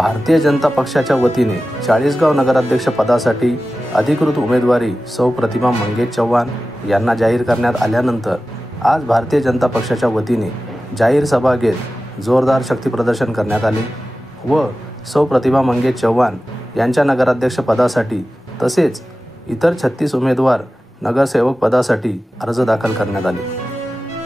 भारतीय जनता पक्षाच्या वतीने चाळीसगाव नगराध्यक्ष पदासाठी अधिकृत उमेदवारी सौ प्रतिमा मंगेश चव्हाण यांना जाहीर करण्यात आल्यानंतर आज भारतीय जनता पक्षाच्या वतीने जाहीर सभा घेत जोरदार शक्तीप्रदर्शन करण्यात आले व सौ प्रतिमा मंगेश चव्हाण यांच्या नगराध्यक्ष पदासाठी तसेच इतर 36 उमेदवार नगरसेवक पदासाठी अर्ज दाखल करण्यात आले।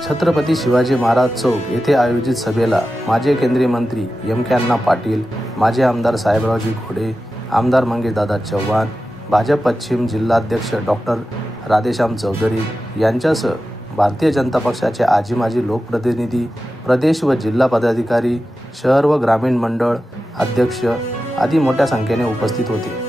छत्रपती शिवाजी महाराज चौक येथे आयोजित सभेला माजी केंद्रीय मंत्री M.K. अण्णा पाटील, माजी आमदार साहेबरावजी घोडे, आमदार मंगेशदादा चव्हाण, भाजप पश्चिम जिल्हाध्यक्ष डॉक्टर राधेश्याम चौधरी यांच्यासह भारतीय जनता पक्षाचे आजी माजी लोकप्रतिनिधी, प्रदेश व जिल्हा पदाधिकारी, शहर व ग्रामीण मंडळ अध्यक्ष आदी मोठ्या संख्येने उपस्थित होते।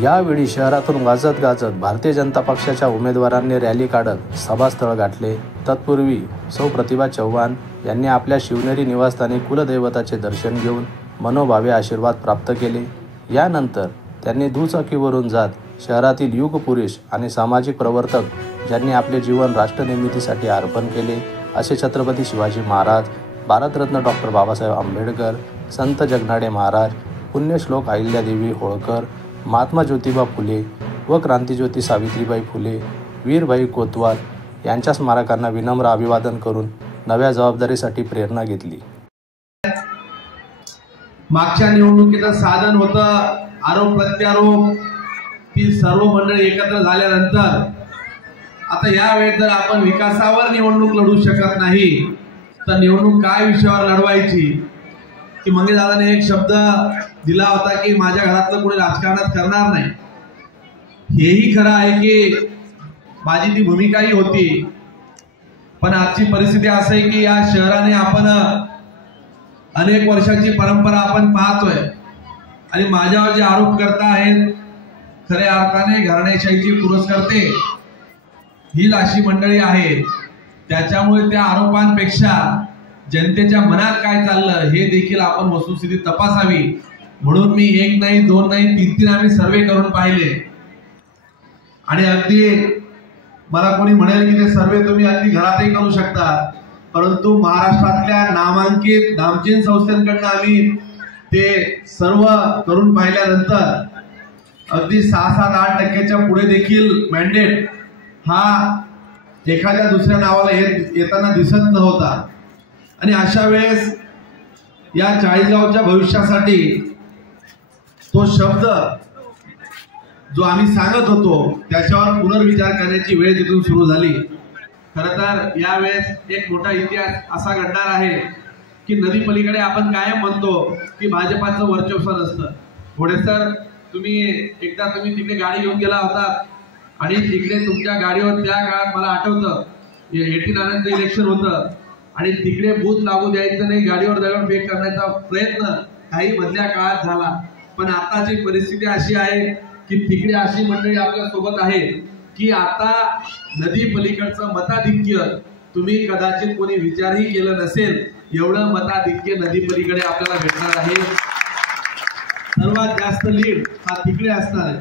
यावेळी शहरातून वाजत गाजत भारतीय जनता पक्षाच्या उमेदवारांनी रॅली काढत सभास्थळ गाठले। तत्पूर्वी सौ प्रतिभा चव्हाण यांनी आपल्या शिवनेरी निवासस्थानी कुलदैवताचे दर्शन घेऊन मनोभावे आशीर्वाद प्राप्त केले। यानंतर त्यांनी दुचाकीवरून जात शहरातील युग पुरुष आणि सामाजिक प्रवर्तक ज्यांनी आपले जीवन राष्ट्रनिर्मितीसाठी अर्पण केले असे छत्रपती शिवाजी महाराज, भारतरत्न डॉक्टर बाबासाहेब आंबेडकर, संत जगनाडे महाराज, पुण्यश्लोक अहिल्यादेवी होळकर, महात्मा ज्योतिबा फुले व क्रांतिज्योती सावित्रीबाई फुले, वीरभाई कोतवाल यांच्या स्मारकांना विनम्र अभिवादन करून नव्या जबाबदारीसाठी प्रेरणा घेतली। मागच्या निवडणुकीचं साधन होतं आरोप प्रत्यारोप, ती सर्व मंडळी एकत्र झाल्यानंतर आता यावेळेस जर आपण विकासावर निवडणूक लढू शकत नाही तर निवडणूक काय विषयावर लढवायची? की मंगेशदादाने एक शब्द दिला होता की माझ्या घरातलं कोणी राजकारणात करणार नाही। हेही खरं आहे की माझी ती भूमिकाही होती, पण आजची परिस्थिती असं आहे की या शहराने आपण अनेक वर्षाची परंपरा आपण पाहतोय आणि माझ्यावर जे आरोप करता आहेत खऱ्या अर्थाने घराणेशाहीची पुरस्कर्ते ही अशी मंडळी आहे। त्याच्यामुळे त्या आरोपांपेक्षा जनतेच्या मनात काय चाललं हे देखील आपण वस्तुस्थिती तपासावी म्हणून मी 1 नाही 2 नाही 3 आम्ही सर्वे करून पाहिले। आणि अगदी मला कोणी म्हणेल की ते सर्वे तुम्ही अगदी घरातही करू शकता, परंतु महाराष्ट्रातल्या नामांकित नामचीन संस्थांकडून आम्ही ते सर्व करून पाहिल्यानंतर अगदी 6-7-8% पुढे देखील मॅन्डेट हा एखाद्या दुसऱ्या नावाला येताना दिसत नव्हता। आणि अशा वेळेस या चाळीसगावच्या भविष्यासाठी तो शब्द जो आम्ही सांगत होतो त्याच्यावर पुनर्विचार करण्याची वेळ तिथून सुरू झाली। खरं तर यावेळेस एक मोठा इतिहास असा घडणार आहे की नदी पलीकडे आपण कायम म्हणतो की भाजपाचं वर्चस्व नसतं। घोडे सर, तुम्ही तिकडे गाडी घेऊन गेला होता आणि तिकडे तुमच्या गाडीवर त्या काळात मला आठवतं 89 इलेक्शन होतं आणि तिकडे बूथ लागू द्यायचं नाही, गाडीवर दगडफेक करण्याचा प्रयत्न काही मधल्या काळात झाला। पण आताची परिस्थिती अशी आहे की तिकडे अशी मंडळी आपल्या सोबत आहे की आता नदी पलीकडचं मताधिक्य तुम्ही कदाचित कोणी विचारही केलं नसेल एवढं मताधिक्य नदी पलीकडे आपल्याला भेटणार आहे। सर्वात जास्त लीड हा तिकडे असणार आहे।